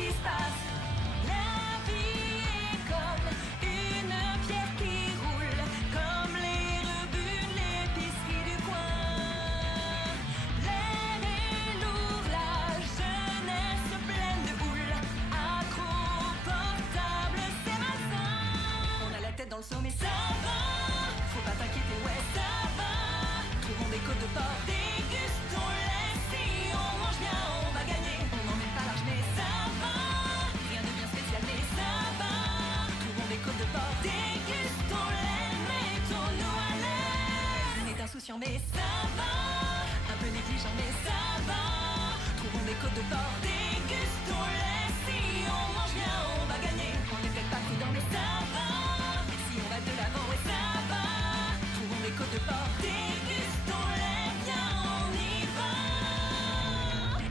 qui se passe. La vie est comme une pierre qui roule, comme les rebuts de l'épicerie du coin. L'air est lourd, la jeunesse pleine de houle, accro portable, c'est malsain. On a la tête dans le sommet, ça va. Faut pas t'inquiéter, ouais, ça va. Trouvons des côtes de porc, dégustons-les. Si on mange bien, on va gagner. On n'en est pas large, mais ça va. Rien de bien spécial, mais ça va. Trouvons des côtes de porc, dégustons-les. Mettons-nous à l'aise. On est insouciant, mais ça va. Un peu négligent, mais ça va. Trouvons des côtes de porc, dégustons-les. Si on mange bien, on va gagner. On n'est peut-être pas prudent, mais ça va. Si on va de l'avant, ouais, ça va. Trouvons des côtes de porc, dégustons-les. Viens, on y va.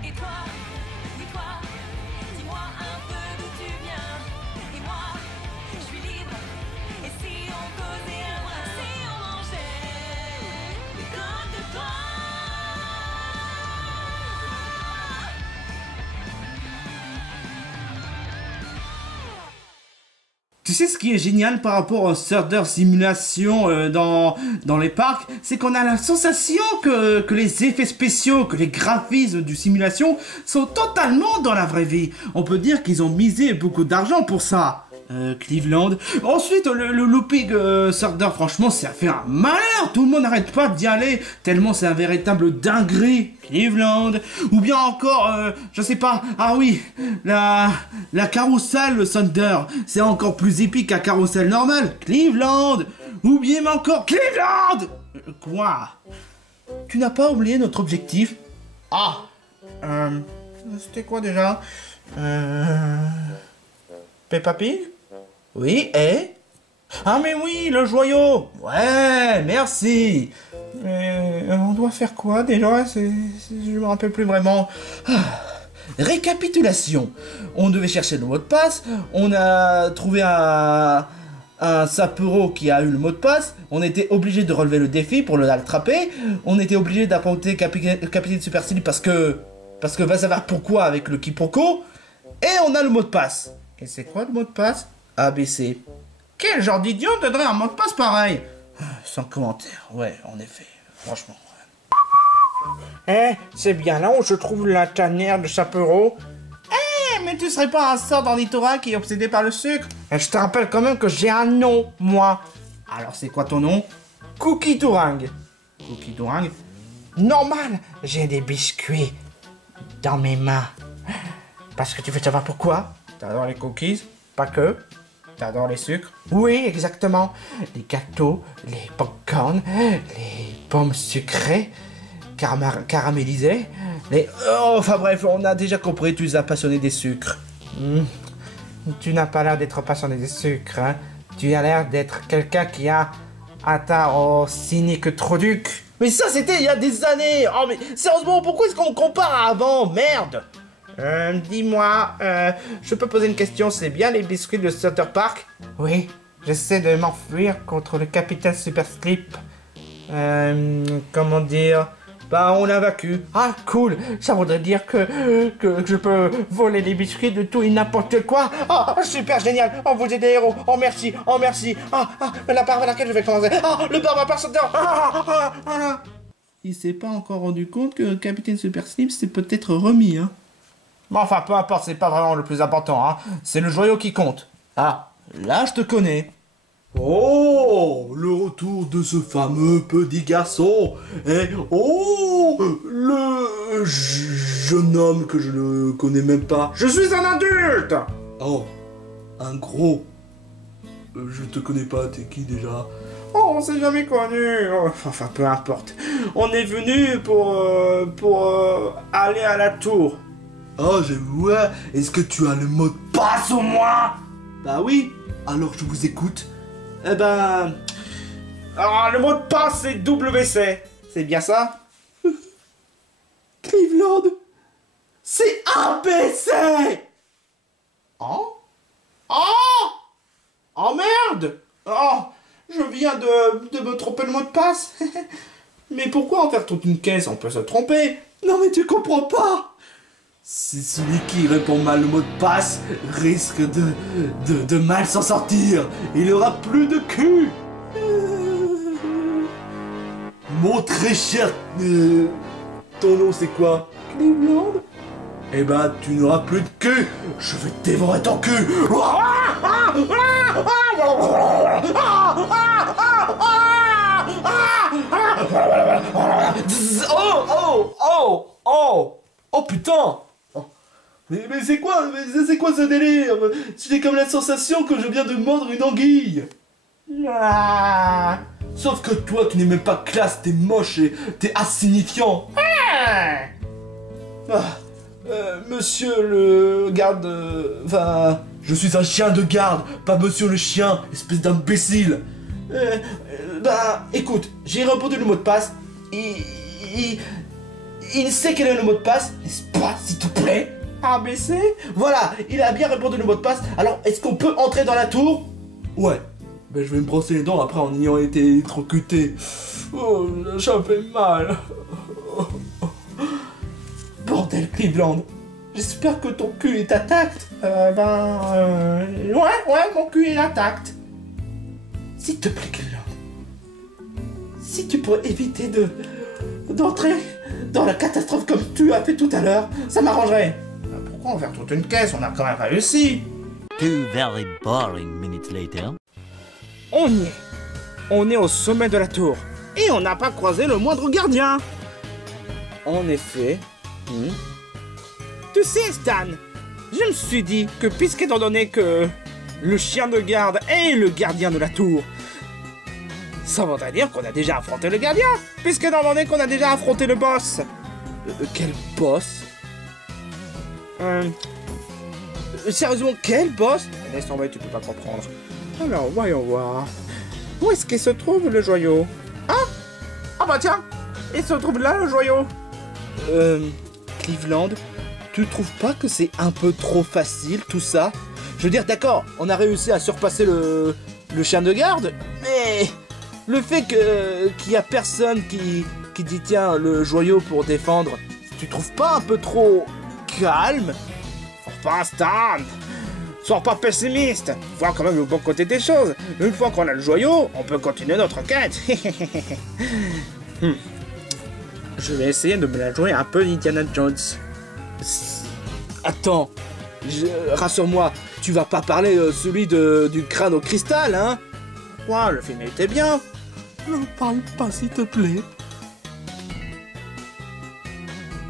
Et toi, oui toi, dis-moi un peu d'où tu viens. Et moi, je suis libre. Et si on causait un brin, si on mangeait des côtes de porc. Tu sais ce qui est génial par rapport au Surfer Simulation dans les parcs, c'est qu'on a la sensation que les effets spéciaux, que les graphismes du simulation sont totalement dans la vraie vie. On peut dire qu'ils ont misé beaucoup d'argent pour ça. Cleveland. Ensuite, le looping Surfer, franchement, ça fait un malheur. Tout le monde n'arrête pas d'y aller, tellement c'est un véritable dinguerie. Cleveland. Ou bien encore, je sais pas, ah oui, la carousel Thunder. C'est encore plus épique qu'un carrousel normal. Cleveland. Ou bien encore, Cleveland. Quoi? Tu n'as pas oublié notre objectif? Ah, c'était quoi déjà? Peppa Pig? Oui, et? Ah mais oui, le joyau! Ouais, merci! Mais on doit faire quoi déjà? Je me rappelle plus vraiment. Récapitulation. On devait chercher le mot de passe, on a trouvé un sapero qui a eu le mot de passe, on était obligé de relever le défi pour l'attraper, on était obligé d'affronter Capitaine Super Slip parce que va savoir pourquoi avec le quiproquo, et on a le mot de passe. Et c'est quoi le mot de passe? ABC. Quel genre d'idiot donnerait un mot de passe pareil? Sans commentaire, ouais, en effet, franchement. C'est bien là où je trouve la tanière de Sapero. Mais tu serais pas un sort d'ornithorynque qui est obsédé par le sucre? Je te rappelle quand même que j'ai un nom, moi. Alors c'est quoi ton nom? Cookie Touringue. Cookie Touringue? Normal, j'ai des biscuits dans mes mains. Parce que tu veux savoir pourquoi? T'adores les cookies? Pas que. T'adores les sucres? Oui, exactement. Les gâteaux, les popcorn, les pommes sucrées, caramélisées, les... Oh, enfin bref, on a déjà compris, tu es un passionné des sucres. Tu n'as pas l'air d'être passionné des sucres, hein. Tu as l'air d'être quelqu'un qui a atteint au cynique troduc. Mais ça, c'était il y a des années. Oh, mais sérieusement, pourquoi est-ce qu'on compare à avant? Merde. Dis-moi, je peux poser une question, c'est bien les biscuits de Sutter Park? Oui, j'essaie de m'enfuir contre le capitaine Super Slip. Comment dire? Bah, on a vaincu. Ah, cool, ça voudrait dire que je peux voler les biscuits de tout et n'importe quoi. Ah, super génial, oh, vous êtes des héros, oh merci, oh merci. La barbe à laquelle je vais commencer. Le barbe à personne. Il s'est pas encore rendu compte que Capitaine Super Slip s'est peut-être remis, hein. Mais enfin, peu importe, c'est pas vraiment le plus important, hein. C'est le joyau qui compte. Ah, là, je te connais. Oh, le retour de ce fameux petit garçon. Et oh, le jeune homme que je ne connais même pas. Je suis un adulte. Oh, un gros. Je te connais pas, t'es qui déjà? Oh, on s'est jamais connus. Enfin, peu importe. On est venu pour aller à la tour. Ah, j'avoue, ouais. Est-ce que tu as le mot de passe au moins? Bah oui. Alors je vous écoute. Eh ben... Ah, le mot de passe, c'est WC. C'est bien ça? Cleveland, c'est ABC. Oh? Oh? Oh merde! Oh, je viens de me tromper le mot de passe. Mais pourquoi en faire toute une caisse? On peut se tromper. Non mais tu comprends pas. C'est celui qui répond mal le mot de passe risque de mal s'en sortir. Il aura plus de cul. Mon très cher... ton nom c'est quoi? Cleveland? Eh ben, tu n'auras plus de cul. Je vais te dévorer ton cul. Oh putain. Mais c'est quoi ce délire? J'ai comme la sensation que je viens de mordre une anguille. Sauf que toi, tu n'es même pas classe, t'es moche et t'es insignifiant. Monsieur le garde... Enfin... Je suis un chien de garde, pas monsieur le chien, espèce d'imbécile. Écoute, j'ai répondu le mot de passe. Il sait quel est le mot de passe, n'est-ce pas, s'il te plaît? ABC? Voilà, il a bien répondu le mot de passe. Alors, est-ce qu'on peut entrer dans la tour? Ouais. Ben, je vais me brosser les dents après en ayant été électrocuté. Oh, ça fait mal. Bordel, Cleveland. J'espère que ton cul est intact. Ouais, mon cul est intact. S'il te plaît, Cleveland. Si tu pourrais éviter d'entrer dans la catastrophe comme tu as fait tout à l'heure, ça m'arrangerait. Pourquoi en faire toute une caisse? On a quand même réussi. 2 very boring minutes later. On y est. On est au sommet de la tour. Et on n'a pas croisé le moindre gardien. En effet. Tu sais, Stan, je me suis dit que puisqu'étant donné que le chien de garde est le gardien de la tour, ça voudrait dire qu'on a déjà affronté le gardien. Puisqu'étant donné qu'on a déjà affronté le boss. Quel boss? Sérieusement, quel boss? Laisse tomber, tu peux pas comprendre. Alors, voyons voir. Où est-ce qu'il se trouve, le joyau? Ah bah tiens, il se trouve là, le joyau. Cleveland, tu trouves pas que c'est un peu trop facile, tout ça? Je veux dire, d'accord, on a réussi à surpasser le chien de garde, mais le fait qu'il y a personne qui dit tiens, le joyau pour défendre, tu trouves pas un peu trop calme? Enfin, Stan, sois pas pessimiste, vois quand même le bon côté des choses. Une fois qu'on a le joyau, on peut continuer notre quête. Je vais essayer de me la jouer un peu Indiana Jones. Attends, rassure-moi, tu vas pas parler celui du crâne au cristal, hein? Quoi, le film était bien. Ne parle pas, s'il te plaît.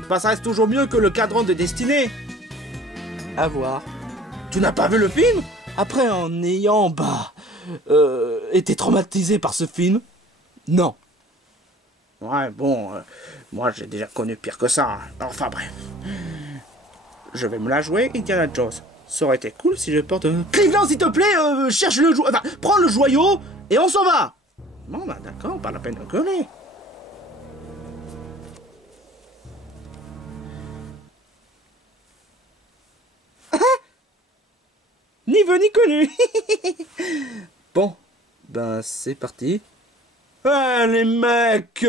Bah, ça reste toujours mieux que le cadran de destinée. À voir. Tu n'as pas vu le film? Après, en ayant, été traumatisé par ce film? Non. Ouais, bon, moi j'ai déjà connu pire que ça. Enfin bref. Je vais me la jouer, Indiana Jones. Ça aurait été cool si je porte... Cleveland, s'il te plaît, cherche le joyau... Enfin, prends le joyau et on s'en va. Bon, bah d'accord, pas la peine de gueuler. Ni vu ni connu. Bon, ben c'est parti. Ah, les mecs,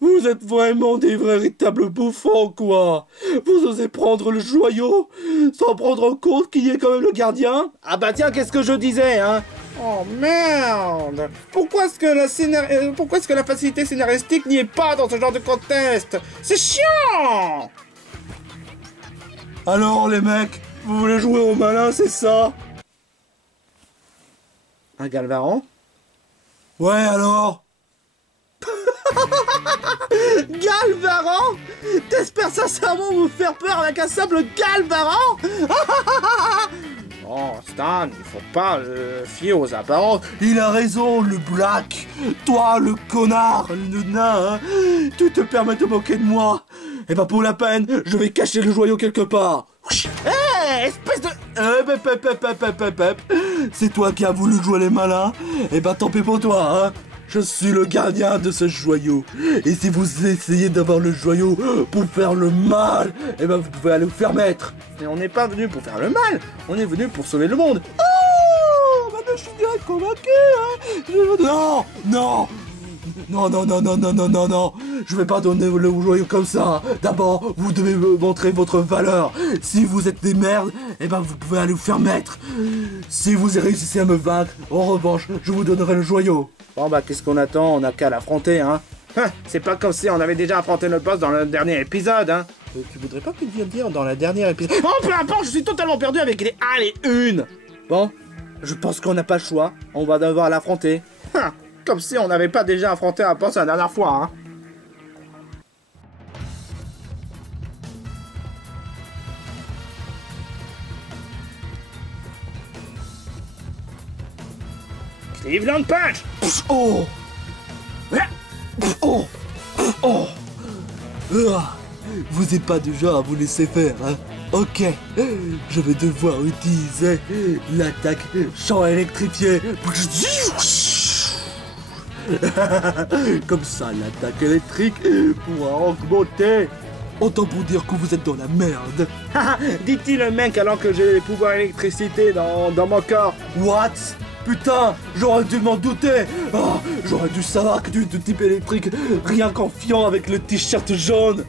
vous êtes vraiment des véritables bouffons, quoi. Vous osez prendre le joyau sans prendre en compte qu'il y ait quand même le gardien? Ah bah tiens, qu'est-ce que je disais, hein? Oh merde! Pourquoi est-ce que la facilité scénaristique n'y est pas dans ce genre de contexte? C'est chiant! Alors, les mecs, vous voulez jouer au malin, c'est ça? Un Galvaran? Ouais, alors? Galvaran? T'espères sincèrement me faire peur avec un simple Galvaran? Oh, Stan, il faut pas fier aux apparences. Il a raison, le Black. Toi, le connard, le nain, hein, tu te permets de moquer de moi. Eh ben, pour la peine, je vais cacher le joyau quelque part. Hé, espèce de... C'est toi qui as voulu jouer les malins? Eh ben, tant pis pour toi, hein. Je suis le gardien de ce joyau. Et si vous essayez d'avoir le joyau pour faire le mal, eh ben vous pouvez aller vous faire mettre. Et on n'est pas venu pour faire le mal, on est venu pour sauver le monde. Oh, maintenant je suis direct convaincu, hein. Non, non. Non, non, non, non, non, non, non, non. Je vais pas donner le joyau comme ça. D'abord, vous devez me montrer votre valeur. Si vous êtes des merdes, eh ben vous pouvez aller vous faire mettre. Si vous réussissez à me vaincre, en revanche, je vous donnerai le joyau. Bon bah qu'est-ce qu'on attend? On a qu'à l'affronter, hein. C'est pas comme si on avait déjà affronté notre boss dans le dernier épisode, hein. Tu voudrais pas que tu viennes dire dans la dernière épisode? Oh, peu importe, je suis totalement perdu avec les 1 et 1. Bon, je pense qu'on n'a pas le choix. On va devoir l'affronter. Comme si on n'avait pas déjà affronté un boss la dernière fois, hein. Cleveland Punch! Oh! Oh! Oh! Vous n'êtes pas du genre à vous laisser faire, hein? Ok, je vais devoir utiliser l'attaque champ électrifié. Comme ça, l'attaque électrique pourra augmenter. Autant pour dire que vous êtes dans la merde. Dit-il le mec alors que j'ai les pouvoirs d'électricité dans mon corps. What? Putain, j'aurais dû m'en douter. Oh, j'aurais dû savoir que tu es de type électrique, rien qu'en fiant avec le t-shirt jaune.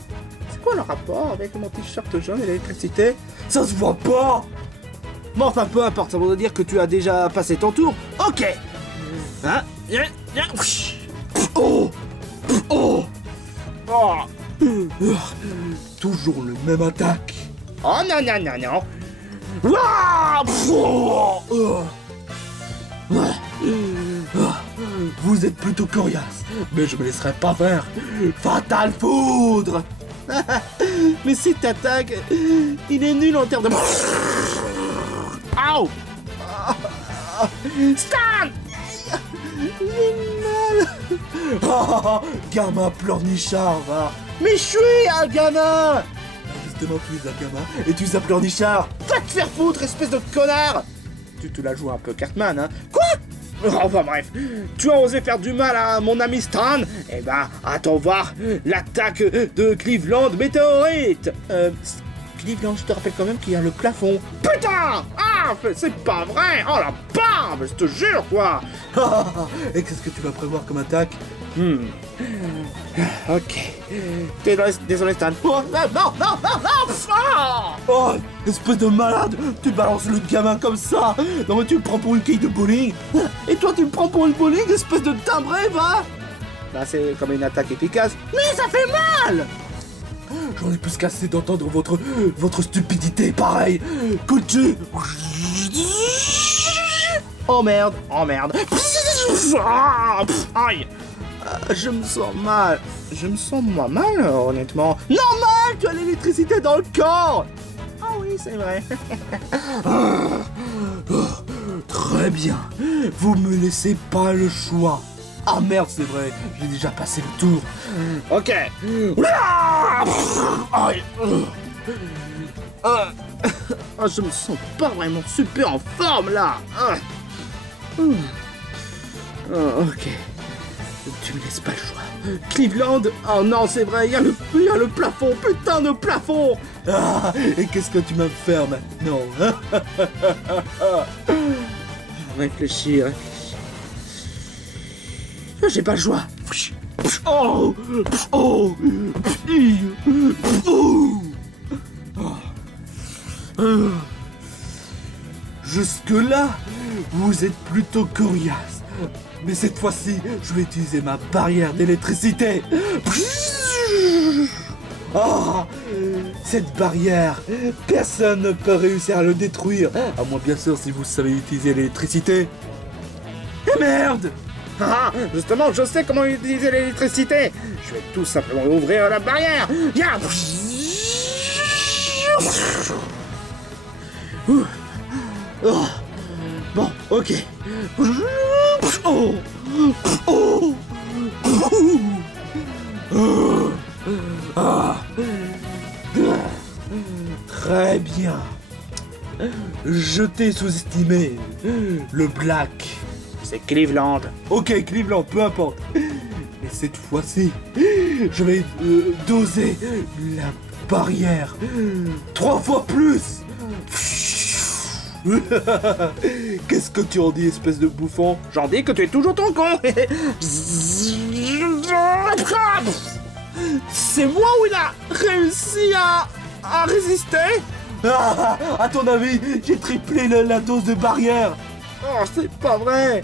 C'est quoi le rapport avec mon t-shirt jaune et l'électricité? Ça se voit pas. Bon, enfin, peu importe, ça veut dire que tu as déjà passé ton tour. Ok. Hein? Oh! Oh! Oh. Toujours le même attaque. Oh non, non, non, non. Vous êtes plutôt coriace, mais je me laisserai pas faire. Fatal Foudre. Mais si t'attaques, il est nul en termes de... Ow! Stan! J'ai mal. Gamin pleurnichard, va. Mais je suis un gamin! Justement, tu es un gamin et tu es un pleurnichard. Va te faire foutre, espèce de connard! Tu te la joues un peu Cartman, hein? Quoi? Enfin bref, tu as osé faire du mal à mon ami Stan? Eh ben, attends voir l'attaque de Cleveland Météorite! Cleveland, je te rappelle quand même qu'il y a le plafond. Putain! Ah, c'est pas vrai! Oh la barbe! Je te jure, quoi! Et qu'est-ce que tu vas prévoir comme attaque? Ok. Désolé, Stan. Oh, non! Ah! Oh, espèce de malade! Tu balances le gamin comme ça! Non mais tu me prends pour une quille de bowling! Et toi, tu me prends pour une bowling, espèce de timbré, va! Bah, c'est comme une attaque efficace. Mais ça fait mal! J'en ai plus qu'assez d'entendre votre stupidité, pareil! Coutu! Oh merde! Aïe! Je me sens mal. Je me sens moi mal, honnêtement. Normal, tu as l'électricité dans le corps. Ah oui, c'est vrai. Très bien. Vous me laissez pas le choix. Ah merde, c'est vrai. J'ai déjà passé le tour. Ok. Aïe. Je me sens pas vraiment super en forme là. Ok. Tu me laisses pas le choix. Cleveland. Oh non, c'est vrai, il y a le plafond. Putain de plafond. Ah, et qu'est-ce que tu vas faire maintenant? Réfléchir. J'ai pas le choix. Oh. Jusque-là, vous êtes plutôt coriace. Mais cette fois-ci, je vais utiliser ma barrière d'électricité. Ah, cette barrière, personne ne peut réussir à le détruire. À moins bien sûr si vous savez utiliser l'électricité. Et merde! Ah, justement, je sais comment utiliser l'électricité. Je vais tout simplement ouvrir la barrière. Viens. Oh. Bon, ok. Très bien. Je t'ai sous-estimé. Le Black. C'est Cleveland. Ok, Cleveland, peu importe. Mais cette fois-ci, je vais doser la barrière 3 fois plus. Qu'est-ce que tu en dis, espèce de bouffon? J'en dis que tu es toujours ton con. C'est moi où il a réussi à résister? Ah, à ton avis, j'ai triplé la dose de barrière. Oh, c'est pas vrai.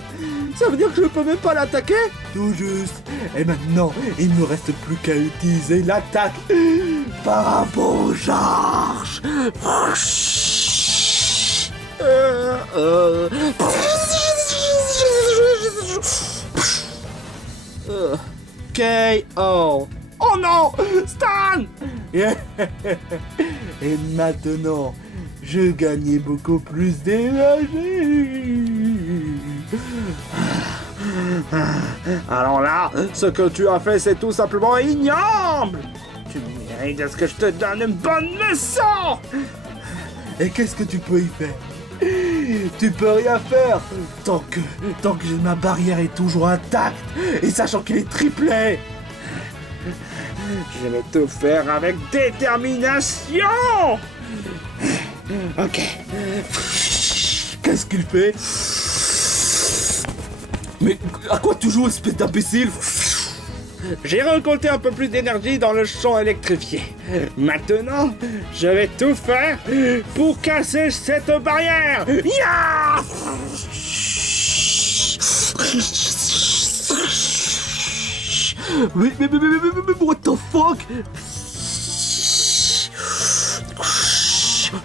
Ça veut dire que je peux même pas l'attaquer? Tout juste. Et maintenant, il ne me reste plus qu'à utiliser l'attaque parapluie-charge. KO. Oh non, Stan. Et maintenant, je gagnais beaucoup plus d'énergie. Alors là, ce que tu as fait, c'est tout simplement ignoble. Tu mérites à ce que je te donne une bonne leçon. Et qu'est-ce que tu peux y faire? Tu peux rien faire tant que ma barrière est toujours intacte et sachant qu'il est triplé. Je vais tout faire avec détermination. Ok. Qu'est-ce qu'il fait? Mais à quoi tu joues, espèce d'imbécile? J'ai récolté un peu plus d'énergie dans le champ électrifié. Maintenant, je vais tout faire pour casser cette barrière. Ya! Mais, what the fuck?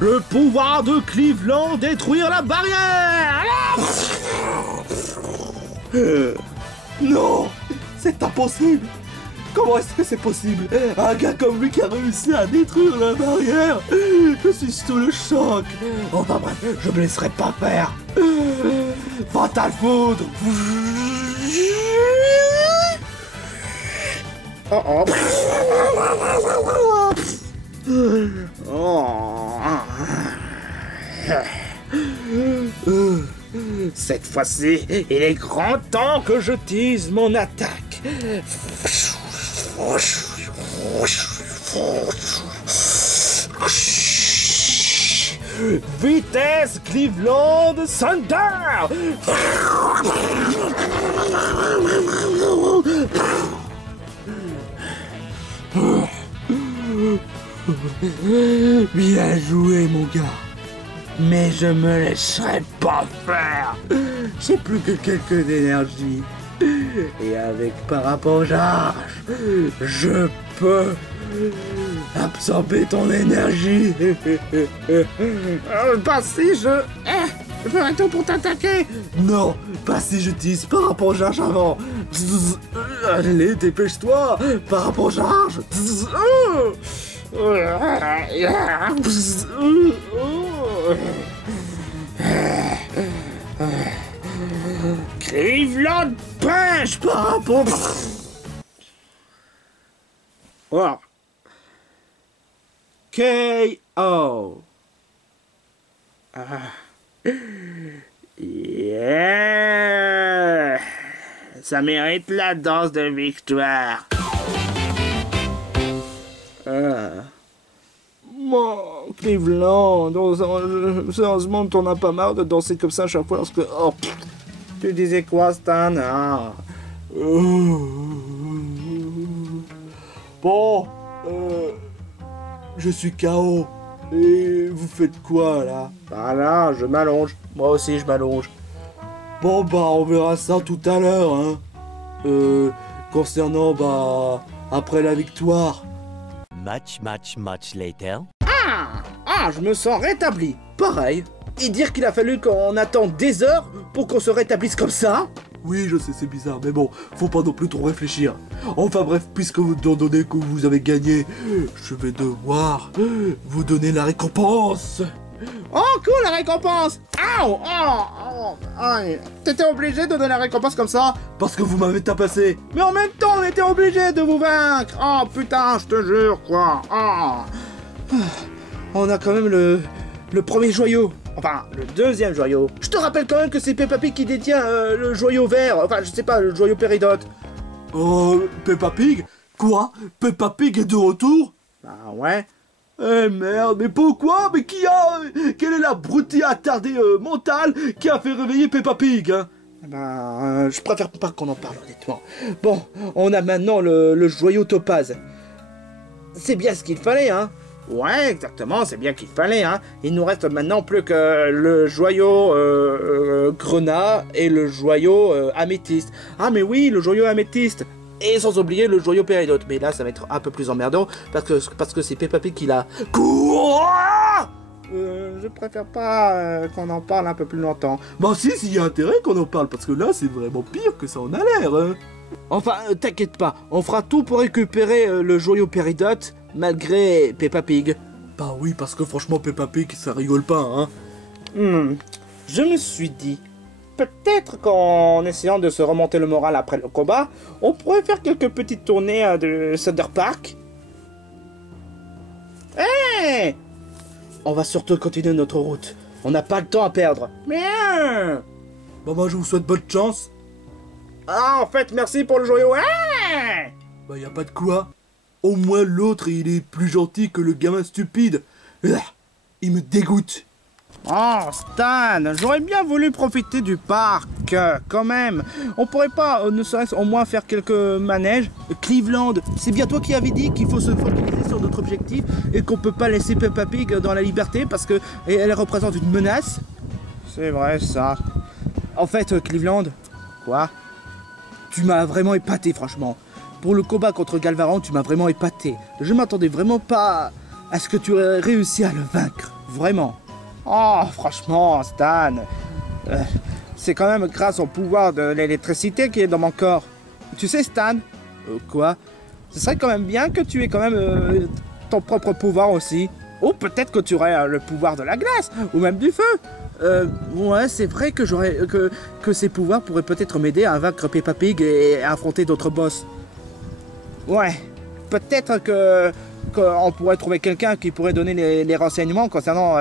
Le pouvoir de Cleveland détruire la barrière. Non, c'est impossible. Comment est-ce que c'est possible? Un gars comme lui qui a réussi à détruire la barrière. Je suis sous le choc. Enfin bref, je me laisserai pas faire. Fatal Foudre. Oh oh. Oh. Cette fois-ci, il est grand temps que je tease mon attaque. Vitesse Cleveland Thunder. Bien joué, mon gars. Mais je me laisserai pas faire. J'ai plus que quelques d'énergie. Et avec parapluie-charge, je peux absorber ton énergie. Pas si je ferai tout pour t'attaquer. Non, pas si j'utilise parapluie-charge avant. Allez, dépêche-toi. Parapluie-charge. Cleveland Punch parapluie. Oh. KO. Yeah. Ça mérite la danse de victoire. Bon, Cleveland, sérieusement, t'en as pas marre de danser comme ça à chaque fois lorsque... Oh, tu disais quoi, Stan? Ah. Bon, je suis KO. Et vous faites quoi, là? Ah là, je m'allonge. Moi aussi, je m'allonge. Bon, bah, on verra ça tout à l'heure, hein. Concernant, bah, après la victoire. Much later. Ah, je me sens rétabli. Pareil. Et dire qu'il a fallu qu'on attende des heures pour qu'on se rétablisse comme ça? Oui, je sais, c'est bizarre, mais bon, faut pas non plus trop réfléchir. Enfin bref, puisque vous donné que vous avez gagné, je vais devoir vous donner la récompense. Oh, cool, la récompense! Ow! Oh! Aïe. T'étais obligé de donner la récompense comme ça? Parce que vous m'avez tapassé. Mais en même temps, on était obligé de vous vaincre! Oh, putain, je te jure, quoi! Oh. On a quand même le premier joyau. Enfin, le deuxième joyau. Je te rappelle quand même que c'est Peppa Pig qui détient le joyau vert. Enfin, je sais pas, le joyau péridote. Oh, Peppa Pig? Quoi? Peppa Pig est de retour? Ah ouais? Eh merde, mais pourquoi? Mais quelle est l'abruti attardé mentale qui a fait réveiller Peppa Pig, hein? Je préfère pas qu'on en parle honnêtement. Bon, on a maintenant le joyau topaz. C'est bien ce qu'il fallait, hein. Ouais, exactement, c'est bien qu'il fallait, hein. Il nous reste maintenant plus que le joyau Grenat et le joyau améthyste. Ah mais oui, le joyau améthyste. Et sans oublier le joyau péridote. Mais là, ça va être un peu plus emmerdant parce que c'est Peppa Pig qui l'a... Quoi? Je préfère pas qu'on en parle un peu plus longtemps. Bah si, s'il y a intérêt qu'on en parle, parce que là, c'est vraiment pire que ça en a l'air, hein. Enfin, t'inquiète pas, on fera tout pour récupérer le joyau péridote, malgré Peppa Pig. Bah oui, parce que franchement, Peppa Pig, ça rigole pas, hein. Je me suis dit, peut-être qu'en essayant de se remonter le moral après le combat, on pourrait faire quelques petites tournées de Thunder Park. Hé! On va surtout continuer notre route. On n'a pas le temps à perdre. Bien! Bah moi, je vous souhaite bonne chance. Ah, en fait, merci pour le joyau. Hey! Bah y a pas de quoi. Au moins l'autre, il est plus gentil que le gamin stupide. Il me dégoûte. Oh, Stan, j'aurais bien voulu profiter du parc, quand même. On pourrait pas, ne serait-ce au moins faire quelques manèges. Cleveland, c'est bien toi qui avais dit qu'il faut se focaliser sur notre objectif et qu'on peut pas laisser Peppa Pig dans la liberté parce que elle représente une menace. C'est vrai, ça. En fait, Cleveland, Quoi? tu m'as vraiment épaté, franchement. Pour le combat contre Galvaran, tu m'as vraiment épaté. Je m'attendais vraiment pas à ce que tu aies réussi à le vaincre. Vraiment. Oh, franchement, Stan, c'est quand même grâce au pouvoir de l'électricité qui est dans mon corps. Tu sais, Stan, Quoi? ce serait quand même bien que tu aies quand même ton propre pouvoir aussi. Ou peut-être que tu aurais le pouvoir de la glace, ou même du feu. Ouais, c'est vrai que que ces pouvoirs pourraient peut-être m'aider à vaincre Peppa Pig et à affronter d'autres boss. Ouais, peut-être qu'on pourrait trouver quelqu'un qui pourrait donner les renseignements concernant...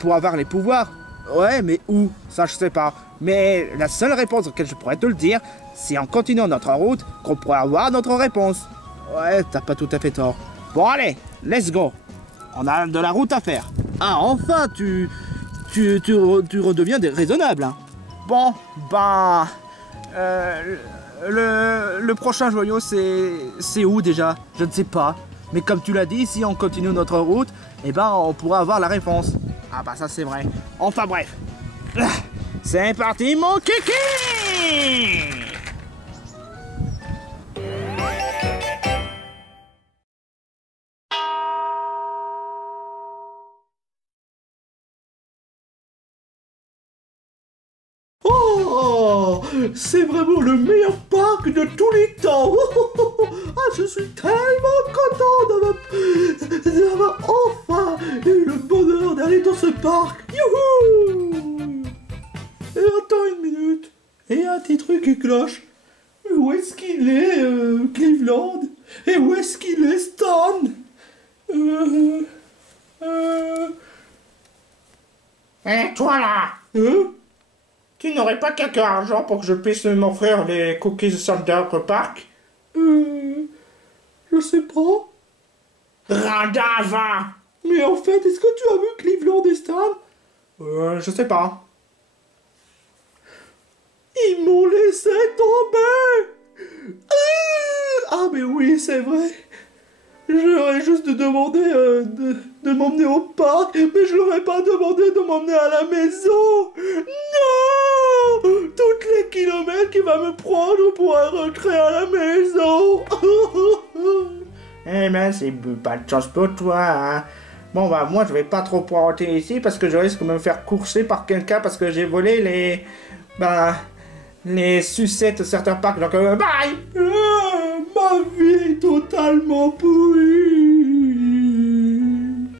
pour avoir les pouvoirs. Ouais, mais où? Ça, je sais pas. Mais la seule réponse auquel je pourrais te le dire, c'est en continuant notre route qu'on pourrait avoir notre réponse. Ouais, t'as pas tout à fait tort. Bon, allez, let's go. On a de la route à faire. Ah, enfin, tu redeviens raisonnable, hein. Bon, le prochain joyau, c'est où déjà? Je ne sais pas. Mais comme tu l'as dit, si on continue notre route, eh ben, on pourra avoir la réponse. Ah bah ça c'est vrai. Enfin bref. C'est parti mon kiki! Oh, c'est vraiment le meilleur parc de tous les temps. Ah, je suis tellement content d'avoir enfin eu le bonheur d'aller dans ce parc. Youhou! Et attends une minute. Et un petit truc qui cloche. Où est-ce qu'il est, Cleveland? Et où est-ce qu'il est, Stan? Et toi là? Hein? Tu n'aurais pas quelques argent pour que je puisse m'offrir les cookies Thunder Park? Je sais pas. Radin, va! Mais en fait, est-ce que tu as vu Cleveland et Stan? Je sais pas. Ils m'ont laissé tomber. Ah mais oui, c'est vrai. J'aurais juste demandé de m'emmener au parc, mais je leur ai pas demandé de m'emmener à la maison. Non! Toutes les kilomètres qu'il va me prendre pour rentrer à la maison. Eh ben, c'est pas de chance pour toi, hein. Bon, bah, moi, je vais pas trop pointer ici parce que je risque de me faire courser par quelqu'un parce que j'ai volé les sucettes de certains parcs. Donc, bye! Ma vie est totalement pourrie.